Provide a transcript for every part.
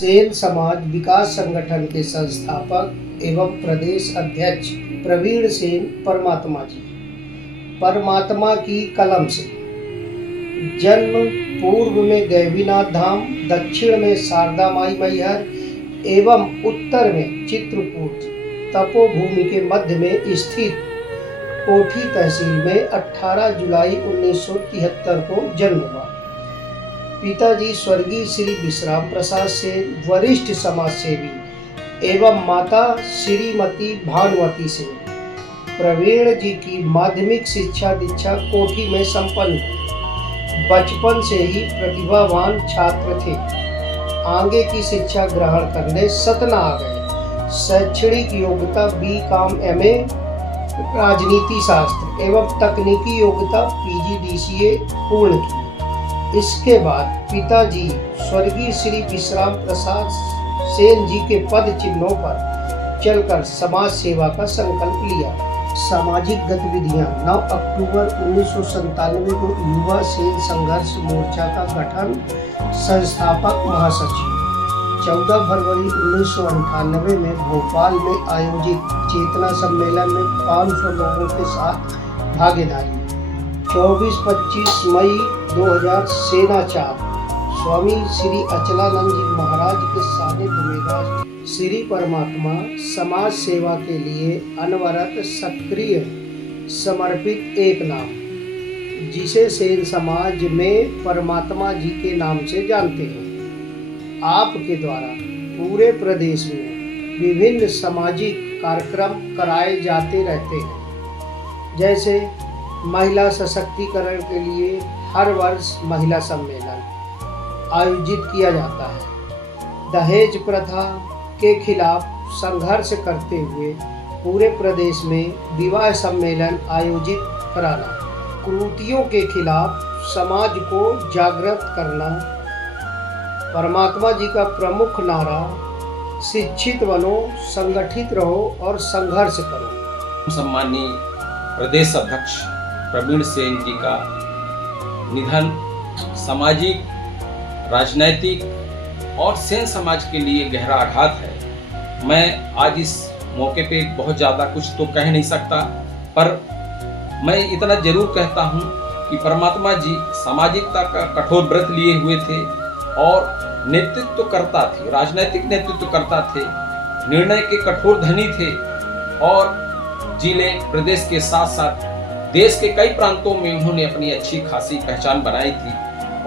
सेन समाज विकास संगठन के संस्थापक एवं प्रदेश अध्यक्ष प्रवीण सेन परमात्मा जी। परमात्मा की कलम से जन्म पूर्व में गैवीनाथ धाम, दक्षिण में शारदा माई मैहर एवं उत्तर में चित्रकूट तपोभूमि के मध्य में स्थित कोठी तहसील में 18 जुलाई 1973 को जन्म हुआ। पिताजी स्वर्गीय श्री विश्राम प्रसाद सेन वरिष्ठ समाज सेवी एवं माता श्रीमती भानुमती सेन। प्रवीण जी की माध्यमिक शिक्षा दीक्षा कोठी में संपन्न हुई। बचपन से ही प्रतिभावान छात्र थे। आगे की शिक्षा ग्रहण करने सतना आ गए। शैक्षणिक योग्यता B.Com MA राजनीति शास्त्र एवं तकनीकी योग्यता PGDCA पूर्ण की। इसके बाद पिताजी स्वर्गीय श्री विश्राम प्रसाद सेन जी के पद चिन्हों पर चलकर समाज सेवा का संकल्प लिया। सामाजिक गतिविधियां 9 अक्टूबर 1997 को युवा सेन संघर्ष मोर्चा का गठन, संस्थापक महासचिव। 14 फरवरी 1998 में भोपाल में आयोजित चेतना सम्मेलन में 500 लोगों के साथ भागीदारी। 24-25 मई 2000 सेना चार स्वामी श्री अचलानंद जी महाराज के सानिध्य में श्री परमात्मा समाज सेवा के लिए अनवरत सक्रिय समर्पित एक नाम, जिसे सेन समाज में परमात्मा जी के नाम से जानते हैं। आपके द्वारा पूरे प्रदेश में विभिन्न सामाजिक कार्यक्रम कराए जाते रहते हैं। जैसे महिला सशक्तिकरण के लिए हर वर्ष महिला सम्मेलन आयोजित किया जाता है। दहेज प्रथा के खिलाफ संघर्ष करते हुए पूरे प्रदेश में विवाह सम्मेलन आयोजित कराना, कुरीतियों के खिलाफ समाज को जागृत करना। परमात्मा जी का प्रमुख नारा शिक्षित बनो, संगठित रहो और संघर्ष करो। सम्माननीय प्रदेश अध्यक्ष प्रवीण सेन जी का निधन सामाजिक, राजनैतिक और सेन समाज के लिए गहरा आघात है। मैं आज इस मौके पे बहुत ज़्यादा कुछ तो कह नहीं सकता, पर मैं इतना जरूर कहता हूँ कि परमात्मा जी सामाजिकता का कठोर व्रत लिए हुए थे और नेतृत्व करता थे, राजनैतिक नेतृत्व करता थे, निर्णय के कठोर धनी थे और जिले प्रदेश के साथ साथ देश के कई प्रांतों में उन्होंने अपनी अच्छी खासी पहचान बनाई थी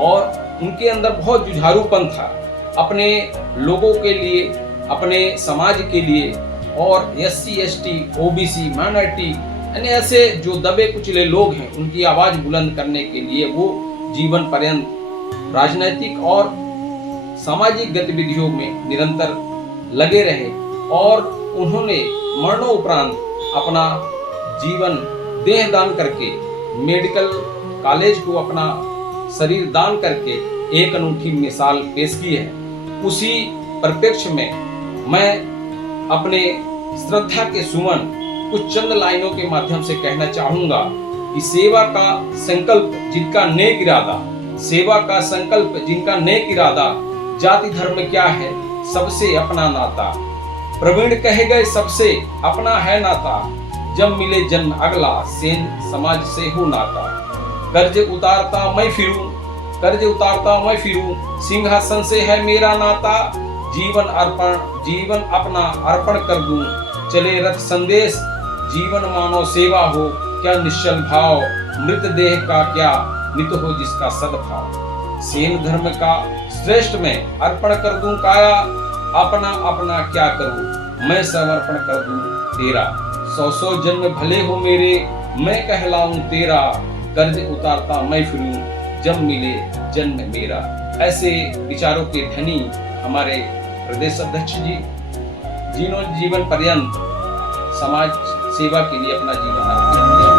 और उनके अंदर बहुत जुझारूपन था अपने लोगों के लिए, अपने समाज के लिए और SC ST OBC माइनॉरिटी यानी ऐसे जो दबे कुचले लोग हैं उनकी आवाज़ बुलंद करने के लिए वो जीवन पर्यंत राजनैतिक और सामाजिक गतिविधियों में निरंतर लगे रहे और उन्होंने मरणोपरांत अपना जीवन देह दान करके, मेडिकल कॉलेज को अपना शरीर दान करके एक अनूठी मिसाल पेश की है। उसी परिप्रेक्ष्य में मैं अपने श्रद्धा के सुमन कुछ चंद लाइनों के माध्यम से कहना चाहूँगा कि सेवा का संकल्प जिनका नेक इरादा, सेवा का संकल्प जिनका नेक इरादा, जाति धर्म क्या है सबसे अपना नाता। प्रवीण कहे गए सबसे अपना है नाता, जब मिले जन्म अगला सेन समाज से हो नाता। कर्ज उतारता मैं फिरूं, कर्ज उतारता मैं फिरूं, सिंहासन से है मेरा नाता। जीवन अर्पण, जीवन अपना अर्पण कर दूं, चले रथ संदेश, जीवन मानव सेवा हो, क्या निश्चल भाव, मृत देह का क्या नित हो जिसका सद्भाव। सेन धर्म का श्रेष्ठ में अर्पण कर दूं काया, अपना अपना क्या करूं, मैं समर्पण कर दूं तेरा। 100 जन्म भले हो मेरे, मैं कहलाऊं तेरा, कर्ज उतारता मैं फिरूं, जब मिले जन्म मेरा। ऐसे विचारों के धनी हमारे प्रदेश अध्यक्ष जी, जिन्होंने जीवन पर्यंत समाज सेवा के लिए अपना जीवन अर्पित किया।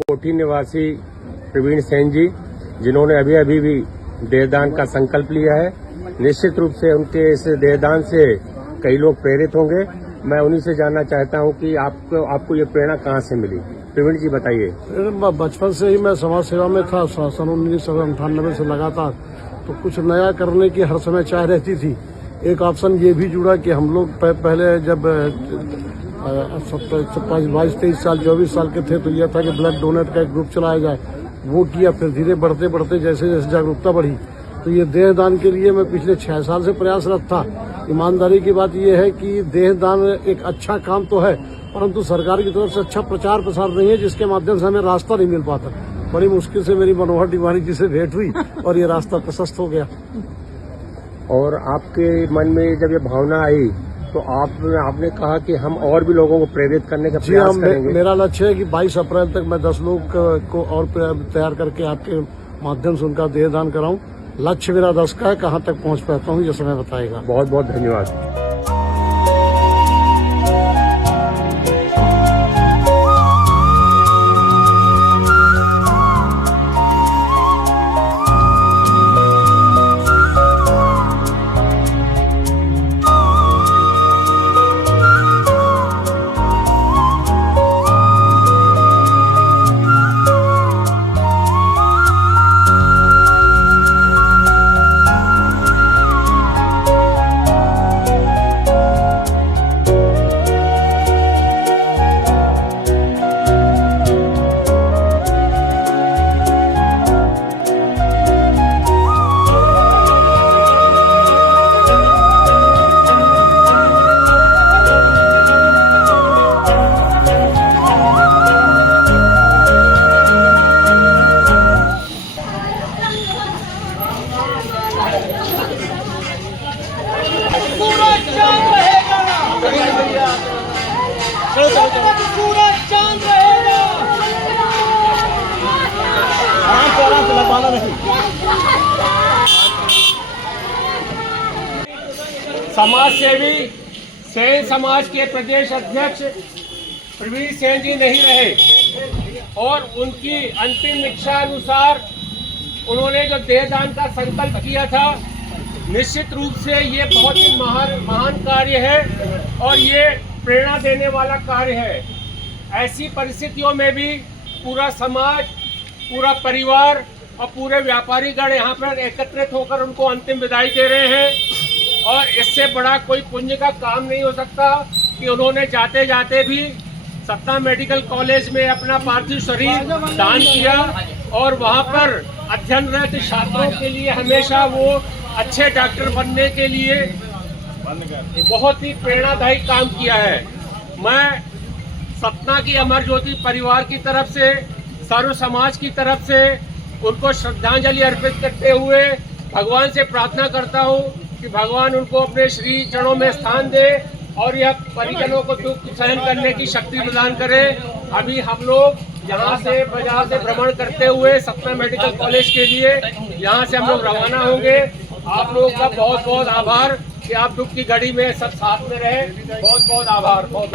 कोठी निवासी प्रवीण सेन जी, जिन्होंने अभी अभी भी देहदान का संकल्प लिया है। निश्चित रूप से उनके इस देहदान से कई लोग प्रेरित होंगे। मैं उन्हीं से जानना चाहता हूं कि आपको ये प्रेरणा कहां से मिली। प्रवीण जी बताइए। बचपन से ही मैं समाज सेवा में था, सन 1998 से लगातार। तो कुछ नया करने की हर समय चाह रहती थी। एक ऑप्शन ये भी जुड़ा कि हम लोग पहले जब 22-23 साल 24 साल के थे तो यह था कि ब्लड डोनेट का एक ग्रुप चलाया जाए। वो किया, फिर धीरे बढ़ते बढ़ते जैसे जैसे जागरूकता बढ़ी तो ये देहदान के लिए मैं पिछले 6 साल से प्रयासरत था। ईमानदारी की बात यह है कि देहदान एक अच्छा काम तो है, परंतु सरकार की तरफ से अच्छा प्रचार प्रसार नहीं है, जिसके माध्यम से हमें रास्ता नहीं मिल पाता। बड़ी मुश्किल से मेरी मनोहर तिवारी जी से भेंट हुई और ये रास्ता प्रशस्त हो गया। और आपके मन में जब ये भावना आई तो आपने कहा कि हम और भी लोगों को प्रेरित करने का प्रयास करेंगे। मेरा लक्ष्य है कि 22 अप्रैल तक मैं 10 लोग को और तैयार करके आपके माध्यम से उनका देहदान कराऊं। लक्ष्य मेरा 10 का है, कहां तक पहुंच पाता हूं ये समय बताएगा। बहुत बहुत धन्यवाद। समाज सेवी सेन समाज के प्रदेश अध्यक्ष प्रवीण सेन जी नहीं रहे और उनकी अंतिम इच्छा अनुसार उन्होंने जो देहदान का संकल्प किया था, निश्चित रूप से ये बहुत ही महान कार्य है और ये प्रेरणा देने वाला कार्य है। ऐसी परिस्थितियों में भी पूरा समाज, पूरा परिवार और पूरे व्यापारी गण यहाँ पर एकत्रित होकर उनको अंतिम विदाई दे रहे हैं और इससे बड़ा कोई पुण्य का काम नहीं हो सकता कि उन्होंने जाते जाते भी सतना मेडिकल कॉलेज में अपना पार्थिव शरीर दान किया और वहाँ पर अध्ययनरत छात्रों के लिए हमेशा वो अच्छे डॉक्टर बनने के लिए बहुत ही प्रेरणादायी काम किया है। मैं सतना की अमर ज्योति परिवार की तरफ से, सर्व समाज की तरफ से उनको श्रद्धांजलि अर्पित करते हुए भगवान से प्रार्थना करता हूँ कि भगवान उनको अपने श्री चरणों में स्थान दे और यह परिजनों को दुख सहन करने की शक्ति प्रदान करे। अभी हम लोग यहाँ से बाजार से भ्रमण करते हुए सतना मेडिकल कॉलेज के लिए यहाँ से हम लोग रवाना होंगे। आप लोगों का बहुत बहुत आभार कि आप दुख की घड़ी में सब साथ में रहे। बहुत बहुत आभार। बहुत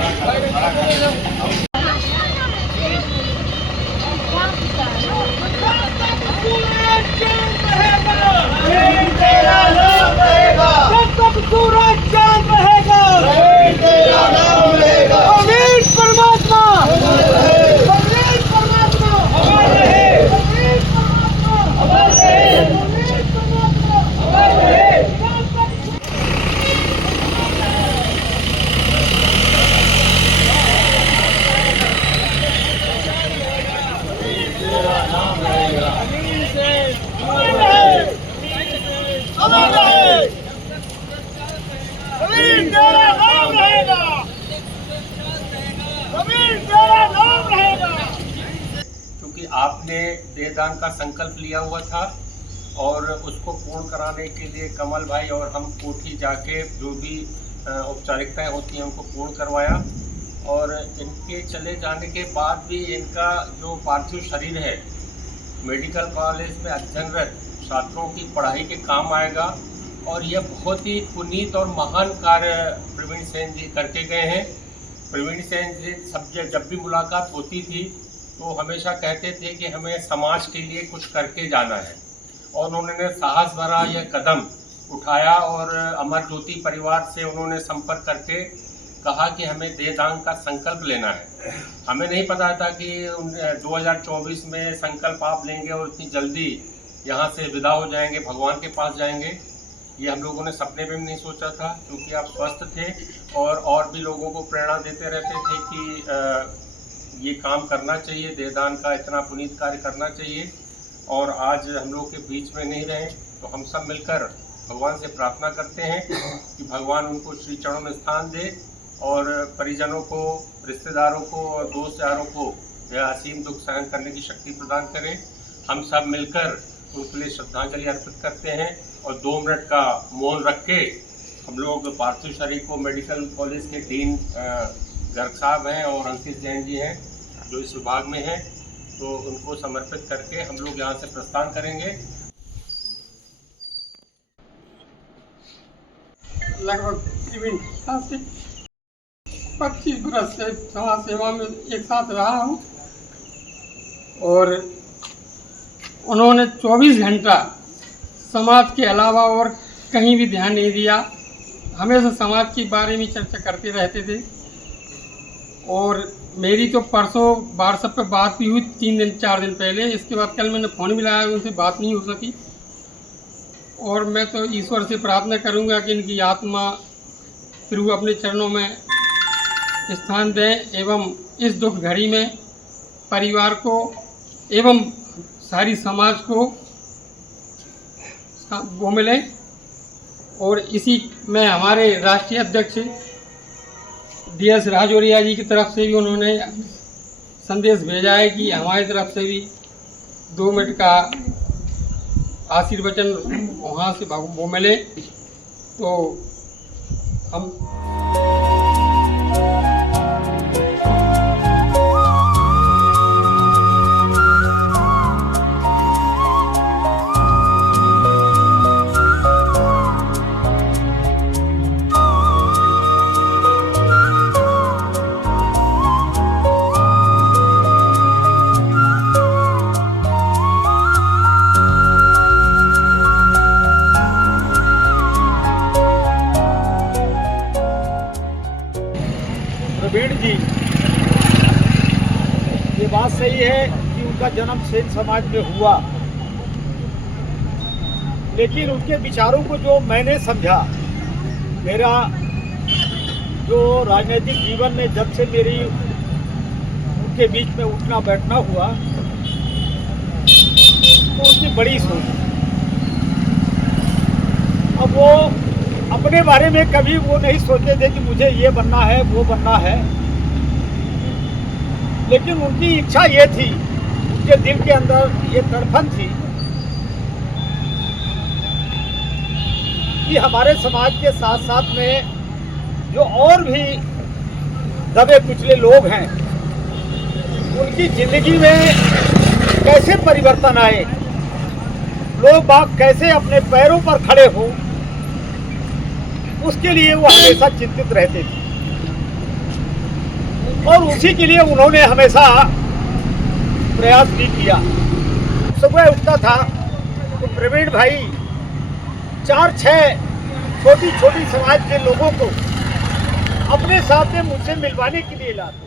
क्योंकि आपने देहदान का संकल्प लिया हुआ था और उसको पूर्ण कराने के लिए कमल भाई और हम कोठी जाके जो भी औपचारिकताएं होती हैं उनको पूर्ण करवाया और इनके चले जाने के बाद भी इनका जो पार्थिव शरीर है मेडिकल कॉलेज में अध्ययनरत छात्रों की पढ़ाई के काम आएगा और यह बहुत ही पुनीत और महान कार्य प्रवीण सेन जी करके गए हैं। प्रवीण सेन जी सब जब भी मुलाकात होती थी तो हमेशा कहते थे कि हमें समाज के लिए कुछ करके जाना है, और उन्होंने साहस भरा यह कदम उठाया और अमर ज्योति परिवार से उन्होंने संपर्क करके कहा कि हमें देहदान का संकल्प लेना है। हमें नहीं पता था कि 2024 में संकल्प आप लेंगे और इतनी जल्दी यहाँ से विदा हो जाएंगे, भगवान के पास जाएंगे। ये हम लोगों ने सपने में भी नहीं सोचा था, क्योंकि आप स्वस्थ थे और भी लोगों को प्रेरणा देते रहते थे कि ये काम करना चाहिए, देहदान का इतना पुनीत कार्य करना चाहिए। और आज हम लोग के बीच में नहीं रहे, तो हम सब मिलकर भगवान से प्रार्थना करते हैं कि भगवान उनको श्री चरणों में स्थान दे और परिजनों को, रिश्तेदारों को और दोस्त यारों को यह असीम दुख सहन करने की शक्ति प्रदान करें। हम सब मिलकर उनके लिए श्रद्धांजलि अर्पित करते हैं और 2 मिनट का मौन रख के हम लोग पार्थिव शरीर को मेडिकल कॉलेज के डीन गर्ग साहब हैं और अंकित जैन जी हैं जो इस विभाग में हैं, तो उनको समर्पित करके हम लोग यहाँ से प्रस्थान करेंगे। लगभग 25 बरस से समाज सेवा में एक साथ रहा हूँ और उन्होंने 24 घंटा समाज के अलावा और कहीं भी ध्यान नहीं दिया। हमेशा समाज के बारे में चर्चा करते रहते थे। और मेरी तो परसों व्हाट्सएप पे बात भी हुई 4 दिन पहले। इसके बाद कल मैंने फ़ोन मिलाया, उनसे बात नहीं हो सकी। और मैं तो ईश्वर से प्रार्थना करूंगा कि इनकी आत्मा प्रभु अपने चरणों में स्थान दें एवं इस दुख घड़ी में परिवार को एवं सारी समाज को वो मिले। और इसी में हमारे राष्ट्रीय अध्यक्ष DS राजौरिया जी की तरफ से भी उन्होंने संदेश भेजा है कि हमारी तरफ से भी 2 मिनट का आशीर्वचन वहाँ से वो मिले। तो हम प्रवीण जी, ये बात सही है कि उनका जन्म सेन समाज में हुआ, लेकिन उनके विचारों को जो मैंने समझा, मेरा जो राजनीतिक जीवन में जब से मेरी उनके बीच में उठना बैठना हुआ, तो उनकी बड़ी सोच। अब वो अपने बारे में कभी वो नहीं सोचते थे कि मुझे ये बनना है वो बनना है, लेकिन उनकी इच्छा ये थी, उनके दिल के अंदर ये तड़फन थी कि हमारे समाज के साथ साथ में जो और भी दबे कुचले लोग हैं, उनकी जिंदगी में कैसे परिवर्तन आए, लोग बाग कैसे अपने पैरों पर खड़े हों, उसके लिए वो हमेशा चिंतित रहते थे। और उसी के लिए उन्होंने हमेशा प्रयास भी किया। सुबह उठता था तो प्रवीण भाई 4-6 छोटी छोटी समाज के लोगों को अपने साथ में मुझसे मिलवाने के लिए लाते।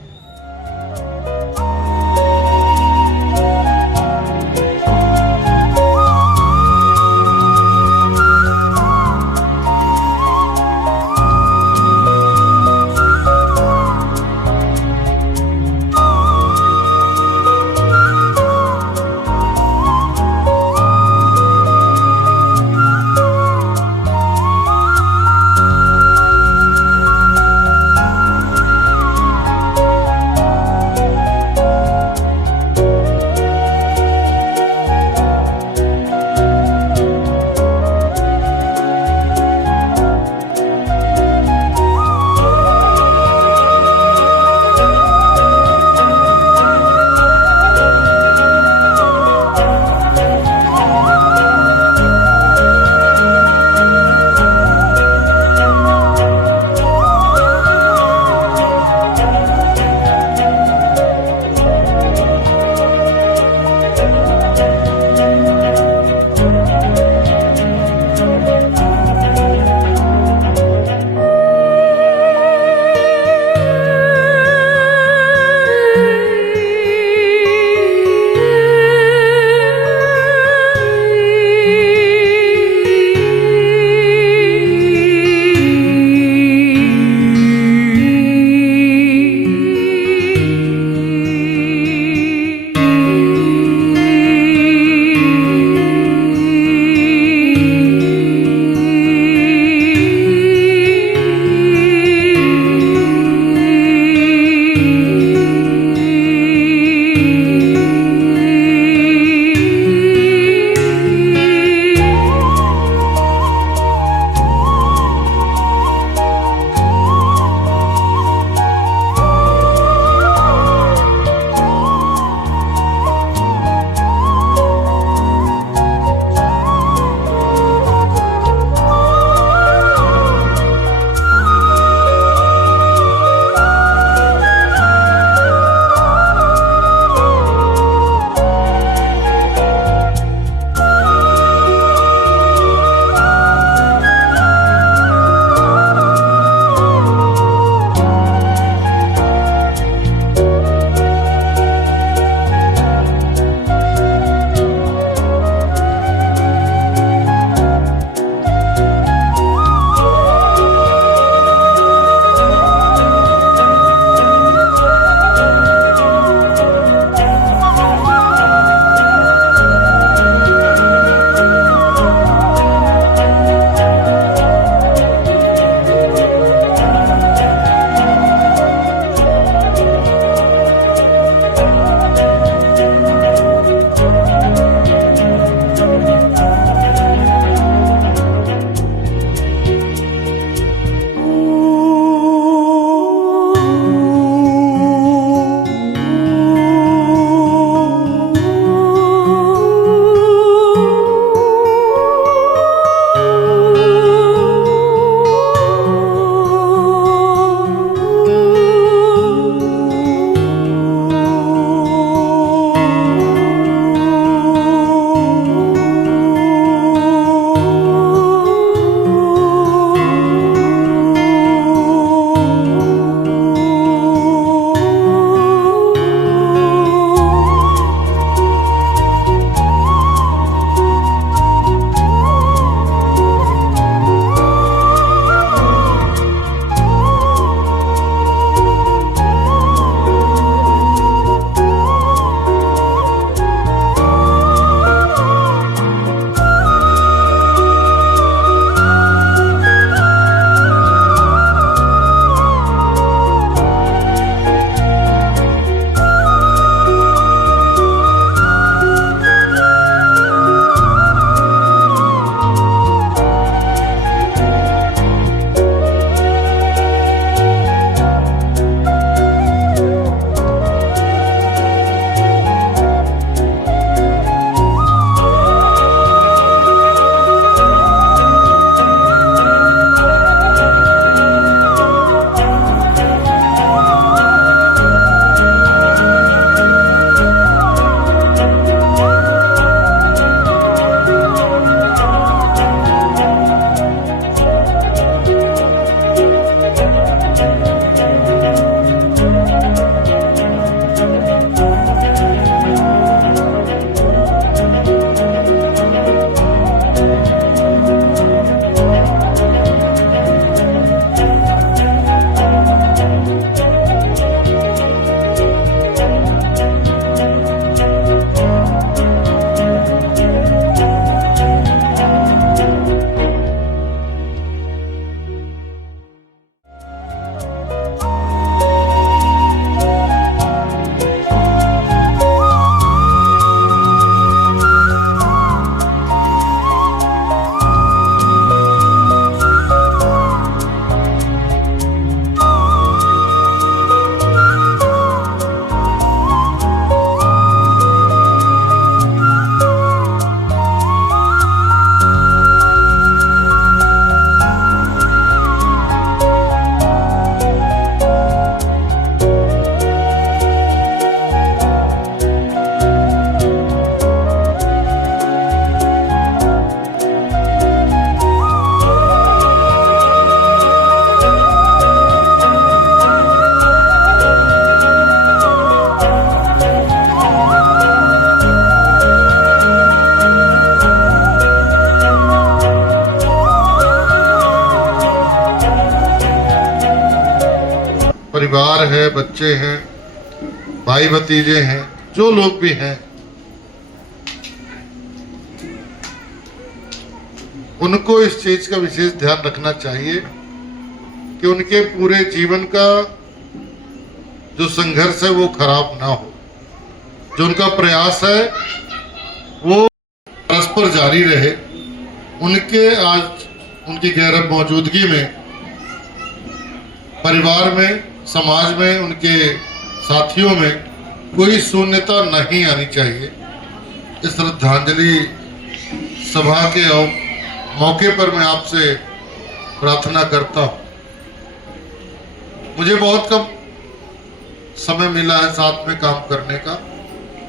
परिवार है, बच्चे हैं, भाई भतीजे हैं, जो लोग भी हैं, उनको इस चीज का विशेष ध्यान रखना चाहिए कि उनके पूरे जीवन का जो संघर्ष है वो खराब ना हो। जो उनका प्रयास है वो परस्पर जारी रहे। उनके आज उनकी गैर मौजूदगी में परिवार में, समाज में, उनके साथियों में कोई शून्यता नहीं आनी चाहिए। इस श्रद्धांजलि सभा के मौके पर मैं आपसे प्रार्थना करता हूँ। मुझे बहुत कम समय मिला है साथ में काम करने का,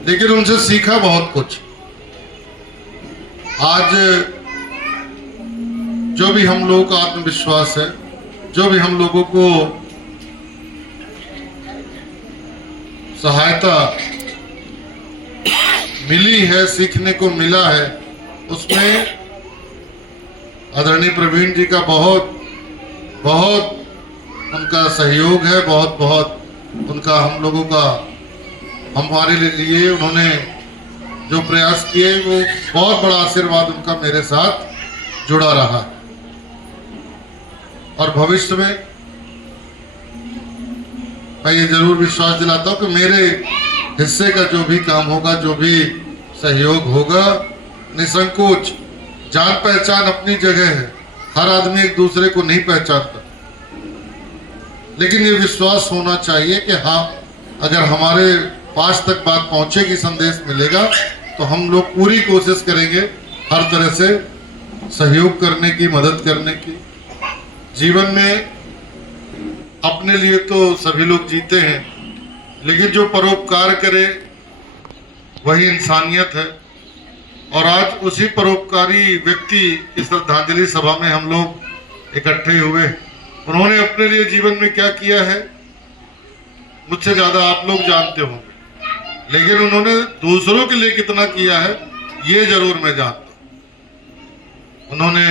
लेकिन उनसे सीखा बहुत कुछ। आज जो भी हम लोगों का आत्मविश्वास है, जो भी हम लोगों को सहायता मिली है, सीखने को मिला है, उसमें आदरणीय प्रवीण जी का बहुत बहुत उनका सहयोग है। बहुत बहुत उनका हम लोगों का, हमारे लिए उन्होंने जो प्रयास किए वो बहुत बड़ा आशीर्वाद उनका मेरे साथ जुड़ा रहा। और भविष्य में मैं ये जरूर विश्वास दिलाता हूं कि मेरे हिस्से का जो भी काम होगा, जो भी सहयोग होगा, निसंकोच। जान पहचान अपनी जगह है, हर आदमी एक दूसरे को नहीं पहचानता, लेकिन ये विश्वास होना चाहिए कि हाँ, अगर हमारे पास तक बात पहुंचेगी, संदेश मिलेगा, तो हम लोग पूरी कोशिश करेंगे हर तरह से सहयोग करने की, मदद करने की। जीवन में अपने लिए तो सभी लोग जीते हैं, लेकिन जो परोपकार करे वही इंसानियत है। और आज उसी परोपकारी व्यक्ति की श्रद्धांजलि सभा में हम लोग इकट्ठे हुए। उन्होंने अपने लिए जीवन में क्या किया है मुझसे ज्यादा आप लोग जानते होंगे, लेकिन उन्होंने दूसरों के लिए कितना किया है ये जरूर मैं जानता हूं। उन्होंने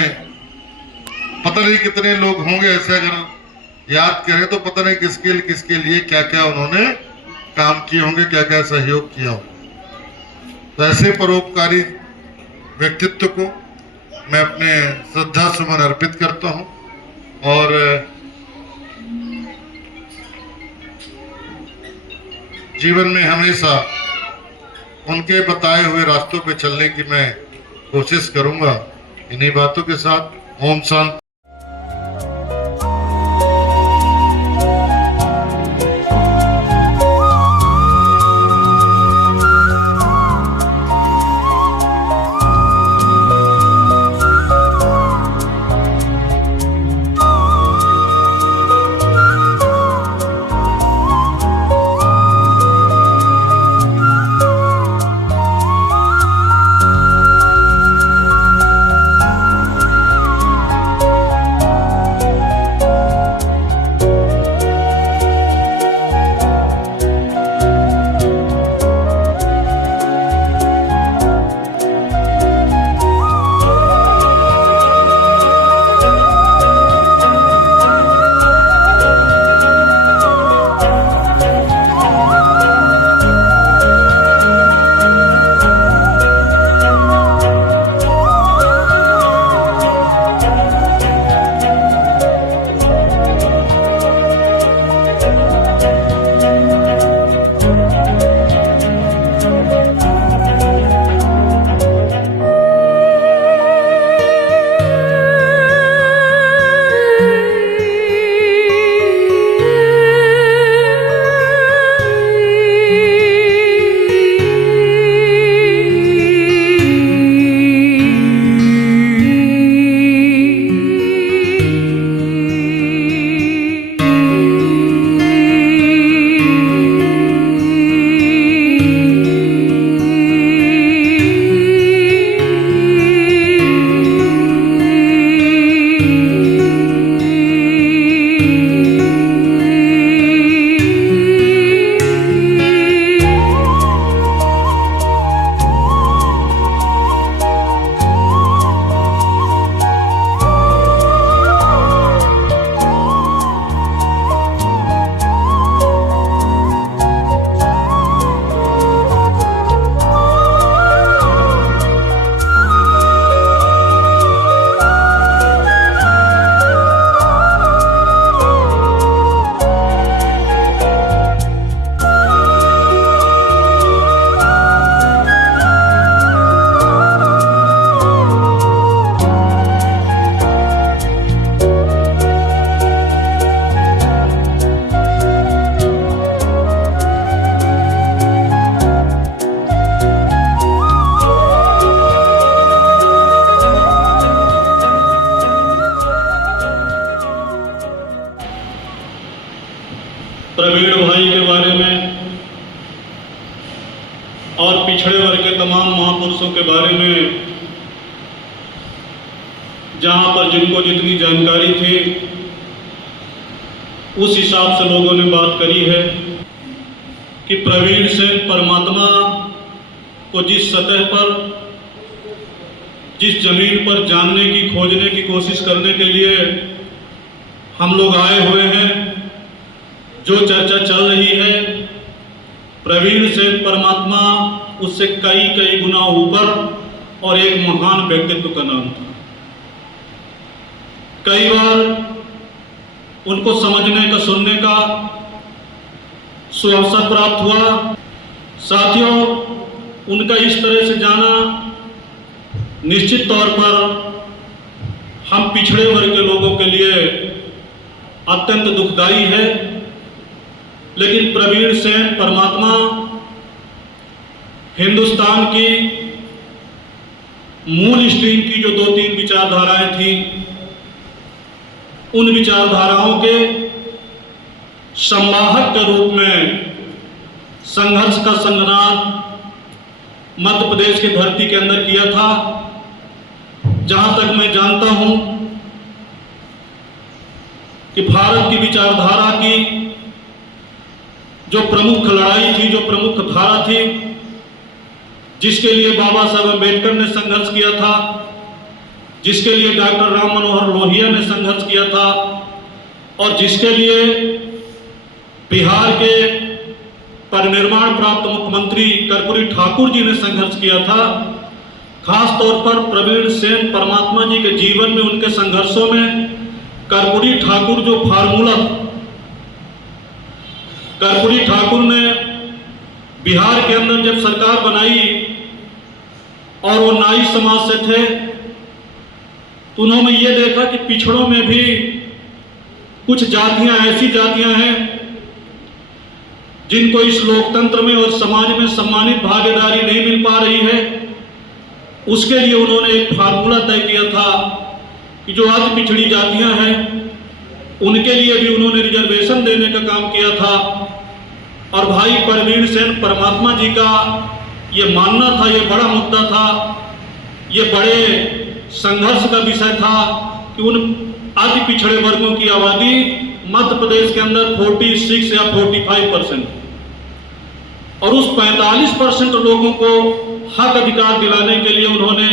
पता नहीं कितने लोग होंगे ऐसे, अगर याद करें तो पता नहीं किसके लिए क्या क्या उन्होंने काम किए होंगे, क्या क्या सहयोग किया होगा। तो ऐसे परोपकारी व्यक्तित्व को मैं अपने श्रद्धा सुमन अर्पित करता हूं और जीवन में हमेशा उनके बताए हुए रास्तों पे चलने की मैं कोशिश करूंगा। इन्हीं बातों के साथ ओम शांति। और पिछड़े वर्ग के तमाम महापुरुषों के बारे में जहाँ पर जिनको जितनी जानकारी थी उस हिसाब से लोगों ने बात करी है कि प्रवीण सेन परमात्मा को जिस सतह पर, जिस जमीन पर जानने की, खोजने की कोशिश करने के लिए हम लोग आए हुए हैं, जो चर्चा चल रही है, प्रवीण सेन परमात्मा उससे कई कई गुना ऊपर और एक महान व्यक्तित्व का नाम था। कई बार उनको समझने का, सुनने का सुअवसर प्राप्त हुआ। साथियों, उनका इस तरह से जाना निश्चित तौर पर हम पिछड़े वर्ग के लोगों के लिए अत्यंत दुखदायी है। लेकिन प्रवीण सेन परमात्मा हिंदुस्तान की मूल स्ट्रीम की जो 2-3 विचारधाराएं थी, उन विचारधाराओं के संवाहक के रूप में संघर्ष का संग्राम मध्य प्रदेश की धरती के अंदर किया था। जहां तक मैं जानता हूं कि भारत की विचारधारा की जो प्रमुख लड़ाई थी, जो प्रमुख धारा थी, जिसके लिए बाबा साहब अम्बेडकर ने संघर्ष किया था, जिसके लिए डॉक्टर राम मनोहर लोहिया ने संघर्ष किया था और जिसके लिए बिहार के परिनिर्वाण प्राप्त मुख्यमंत्री कर्पूरी ठाकुर जी ने संघर्ष किया था, खास तौर पर प्रवीण सेन परमात्मा जी के जीवन में, उनके संघर्षों में कर्पूरी ठाकुर जो फार्मूला, कर्पूरी ठाकुर ने बिहार के अंदर जब सरकार बनाई और वो नाई समाज से थे, तो उन्होंने ये देखा कि पिछड़ों में भी कुछ जातियां, ऐसी जातियां हैं जिनको इस लोकतंत्र में और समाज में सम्मानित भागीदारी नहीं मिल पा रही है। उसके लिए उन्होंने एक फार्मूला तय किया था कि जो अति पिछड़ी जातियां हैं उनके लिए भी उन्होंने रिजर्वेशन देने का काम किया था। और भाई प्रवीण सेन परमात्मा जी का ये मानना था, ये बड़ा मुद्दा था, ये बड़े संघर्ष का विषय था कि उन अति पिछड़े वर्गों की आबादी मध्य प्रदेश के अंदर 46 या 45% और उस 45% लोगों को हक अधिकार दिलाने के लिए उन्होंने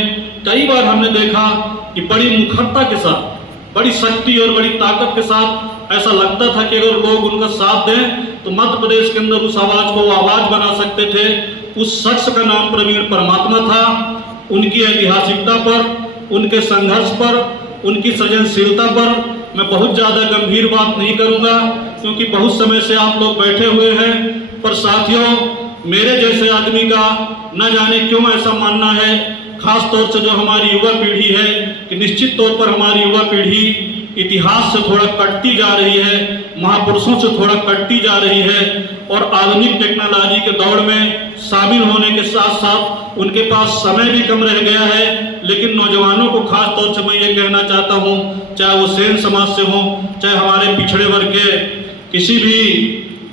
कई बार, हमने देखा कि बड़ी मुखरता के साथ, बड़ी शक्ति और बड़ी ताकत के साथ ऐसा लगता था कि अगर लोग उनका साथ दें तो मध्य प्रदेश के अंदर उस आवाज को वो आवाज बना सकते थे। उस शख्स का नाम प्रवीण परमात्मा था। उनकी ऐतिहासिकता पर, उनके संघर्ष पर, उनकी सृजनशीलता पर मैं बहुत ज्यादा गंभीर बात नहीं करूंगा क्योंकि बहुत समय से आप लोग बैठे हुए हैं। पर साथियों, मेरे जैसे आदमी का न जाने क्यों ऐसा मानना है, खास तौर से जो हमारी युवा पीढ़ी है, कि निश्चित तौर पर हमारी युवा पीढ़ी इतिहास से थोड़ा कटती जा रही है, महापुरुषों से थोड़ा कटती जा रही है और आधुनिक टेक्नोलॉजी के दौड़ में शामिल होने के साथ साथ उनके पास समय भी कम रह गया है। लेकिन नौजवानों को खास तौर से मैं ये कहना चाहता हूँ, चाहे वो सेन समाज से हो, चाहे हमारे पिछड़े वर्ग के किसी भी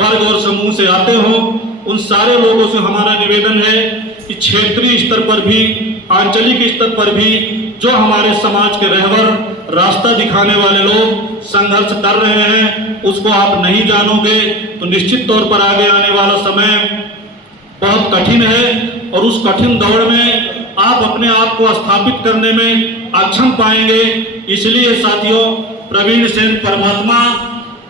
वर्ग और समूह से आते हों, उन सारे लोगों से हमारा निवेदन है कि क्षेत्रीय स्तर पर भी, आंचलिक स्तर पर भी जो हमारे समाज के रहबर, रास्ता दिखाने वाले लोग संघर्ष कर रहे हैं, उसको आप नहीं जानोगे तो निश्चित तौर पर आगे आने वाला समय बहुत कठिन है और उस कठिन दौड़ में आप अपने आप को स्थापित करने में अक्षम पाएंगे। इसलिए साथियों, प्रवीण सेन परमात्मा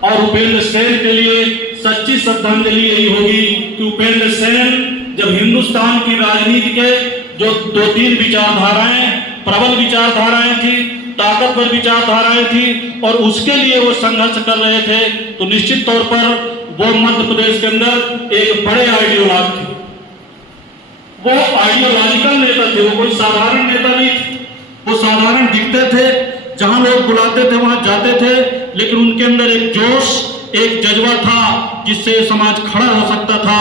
और उपेंद्र सेन के लिए सच्ची श्रद्धांजलि यही होगी कि उपेंद्र सेन जब हिंदुस्तान की राजनीति के जो 2-3 विचारधाराएं, प्रबल विचारधाराएं थी, ताकतवर विचारधाराएं थी और उसके लिए वो संघर्ष कर रहे थे, तो निश्चित तौर पर वो मध्य प्रदेश के अंदर एक बड़े आइडियोलॉज थे। वो आइडियोलॉजिकल नेता थे, वो कोई साधारण नेता नहीं थे। वो साधारण दिखते थे, जहां लोग बुलाते थे वहां जाते थे, लेकिन उनके अंदर एक जोश, एक जज्बा था जिससे समाज खड़ा हो सकता था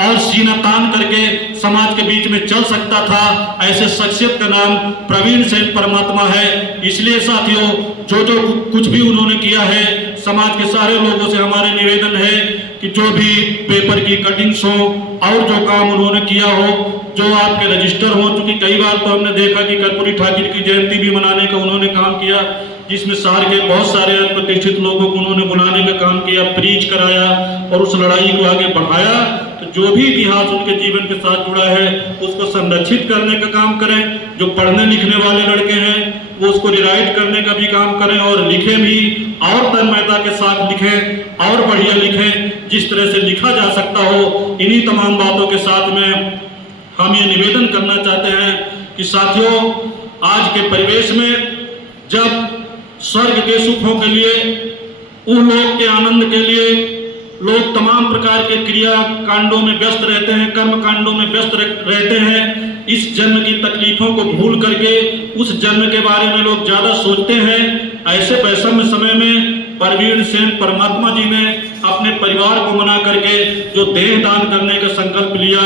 और सीना तान करके समाज के बीच में चल सकता था। ऐसे शख्सियत का नाम प्रवीण सेन परमात्मा है। इसलिए साथियों, जो कुछ भी उन्होंने किया है, समाज के सारे लोगों से हमारे निवेदन है कि जो भी पेपर की कटिंग्स हो और जो काम उन्होंने किया हो, जो आपके रजिस्टर हो, क्योंकि कई बार तो हमने देखा कि कर्पूरी ठाकुर की जयंती भी मनाने का उन्होंने काम किया, जिसमें शहर के बहुत सारे प्रतिष्ठित लोगों को उन्होंने बुलाने का काम किया, प्रीच कराया और उस लड़ाई को आगे बढ़ाया। तो जो भी इतिहास उनके जीवन के साथ जुड़ा है उसको संरक्षित करने का काम करें। जो पढ़ने लिखने वाले लड़के हैं वो उसको रिराइट करने का भी काम करें और लिखें भी, और तन्मयता के साथ लिखें और बढ़िया लिखें, जिस तरह से लिखा जा सकता हो। इन्हीं तमाम बातों के साथ में हम ये निवेदन करना चाहते हैं कि साथियों, आज के परिवेश में जब स्वर्ग के सुखों के लिए, उलोक के आनंद के लिए लोग तमाम प्रकार के क्रिया कांडों में व्यस्त रहते हैं, कर्म कांडों में व्यस्त रहते हैं, इस जन्म की तकलीफों को भूल करके उस जन्म के बारे में लोग ज्यादा सोचते हैं। ऐसे वैषम्य समय में प्रवीण सेन परमात्मा जी ने अपने परिवार को मना करके जो देह दान करने का संकल्प लिया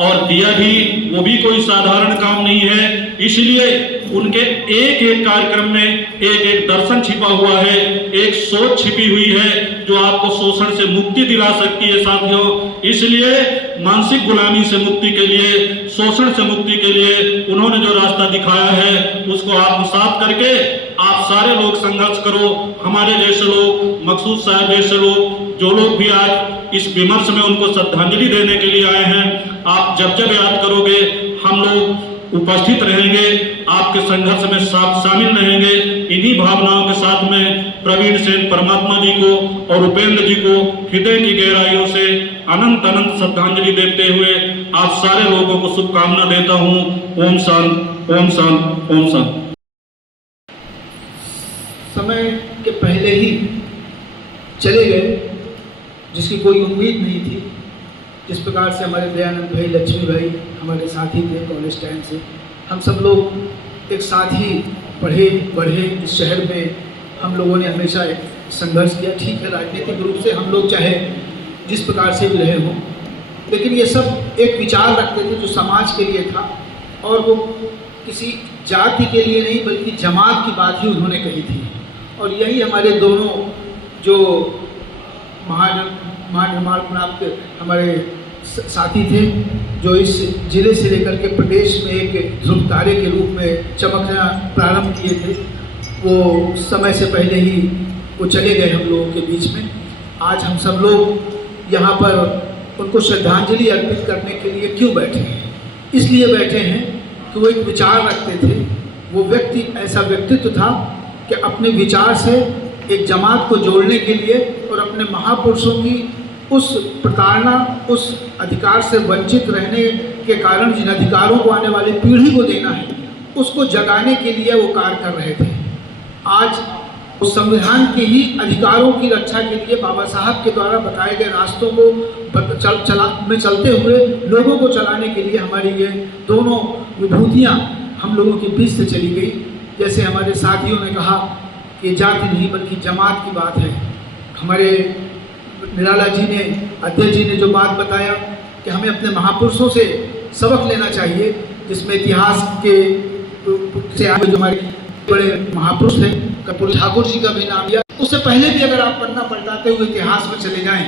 और दिया भी, वो भी कोई साधारण काम नहीं है। इसलिए उनके एक एक कार्यक्रम में एक एक दर्शन छिपा हुआ है, एक सोच छिपी हुई है जो आपको शोषण से मुक्ति दिला सकती है साथियों। इसलिए मानसिक गुलामी से मुक्ति के लिए, शोषण से मुक्ति के लिए उन्होंने जो रास्ता दिखाया है उसको आत्मसात करके आप सारे लोग संघर्ष करो। हमारे जैसे लोग, मकसूद साहब जैसे लोग, जो लोग भी आज इस विमर्श में उनको श्रद्धांजलि देने के लिए आए हैं, आप जब जब याद करोगे हम लोग उपस्थित रहेंगे, आपके संघर्ष में शामिल रहेंगे। इन्हीं भावनाओं के साथ में प्रवीण सेन परमात्मा जी को और उपेंद्र जी को हृदय की गहराइयों से अनंत अनंत श्रद्धांजलि देते हुए आप सारे लोगों को शुभकामना देता हूँ। ओम शांत, ओम शांत, ओम शांत। समय के पहले ही चले गए, जिसकी कोई उम्मीद नहीं थी। जिस प्रकार से हमारे दयानंद भाई, लक्ष्मी भाई हमारे साथी थे कॉलेज टाइम से, हम सब लोग एक साथ ही पढ़े बढ़े। इस शहर में हम लोगों ने हमेशा एक संघर्ष किया। ठीक है, राजनीतिक रूप से हम लोग चाहे जिस प्रकार से भी रहे हों, लेकिन ये सब एक विचार रखते थे जो समाज के लिए था, और वो किसी जाति के लिए नहीं बल्कि जमात की बात ही उन्होंने कही थी। और यही हमारे दोनों जो महानिर्माण प्राप्त हमारे साथी थे, जो इस जिले से लेकर के प्रदेश में एक ध्रुव तारे के रूप में चमकना प्रारंभ किए थे, वो समय से पहले ही वो चले गए हम लोगों के बीच में। आज हम सब लोग यहाँ पर उनको श्रद्धांजलि अर्पित करने के लिए क्यों बैठे हैं? इसलिए बैठे हैं कि वो एक विचार रखते थे। वो व्यक्ति ऐसा व्यक्तित्व था कि अपने विचार से एक जमात को जोड़ने के लिए और अपने महापुरुषों की उस प्रताड़ना, उस अधिकार से वंचित रहने के कारण जिन अधिकारों को आने वाली पीढ़ी को देना है, उसको जगाने के लिए वो कार्य कर रहे थे। आज उस संविधान के ही अधिकारों की रक्षा के लिए बाबा साहब के द्वारा बताए गए रास्तों को चलते हुए लोगों को चलाने के लिए हमारी ये दोनों विभूतियाँ हम लोगों के बीच से चली गई। जैसे हमारे साथियों ने कहा कि जाति नहीं बल्कि जमात की बात है। हमारे निराला जी ने, अध्यक्ष जी ने जो बात बताया कि हमें अपने महापुरुषों से सबक लेना चाहिए, जिसमें इतिहास के से आगे जो हमारे बड़े महापुरुष थे, कर्पूरी ठाकुर जी का भी नाम लिया। उससे पहले भी अगर आप पन्ना पलटाते हुए इतिहास में चले जाएं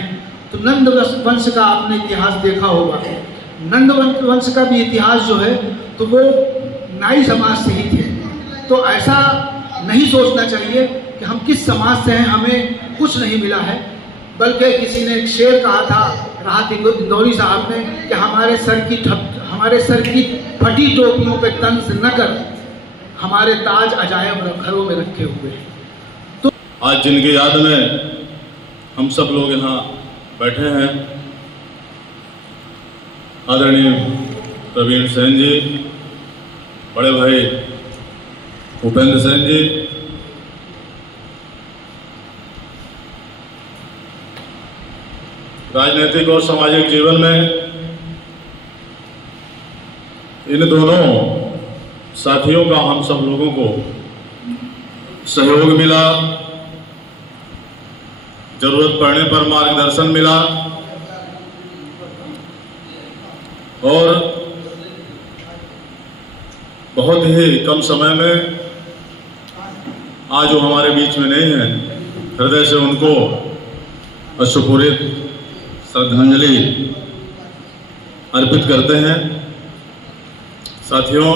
तो नंद वंश का आपने इतिहास देखा होगा। नंद वंश का भी इतिहास जो है तो वो नाई समाज से ही थे। तो ऐसा नहीं सोचना चाहिए कि हम किस समाज से हैं, हमें कुछ नहीं मिला है, बल्कि किसी ने एक शेर कहा था, राहत इंदौरी साहब ने, कि हमारे सर की फटी टोपियों पे तंज न कर, हमारे ताज अजायब घरों में रखे हुए। तो आज जिनकी याद में हम सब लोग यहाँ बैठे हैं, आदरणीय प्रवीण सेन जी, बड़े भाई उपेंद्र सेन जी, राजनीतिक और सामाजिक जीवन में इन दोनों साथियों का हम सब लोगों को सहयोग मिला, जरूरत पड़ने पर मार्गदर्शन मिला, और बहुत ही कम समय में आज वो हमारे बीच में नहीं है, हृदय से उनको अश्रुपूरित श्रद्धांजलि अर्पित करते हैं। साथियों,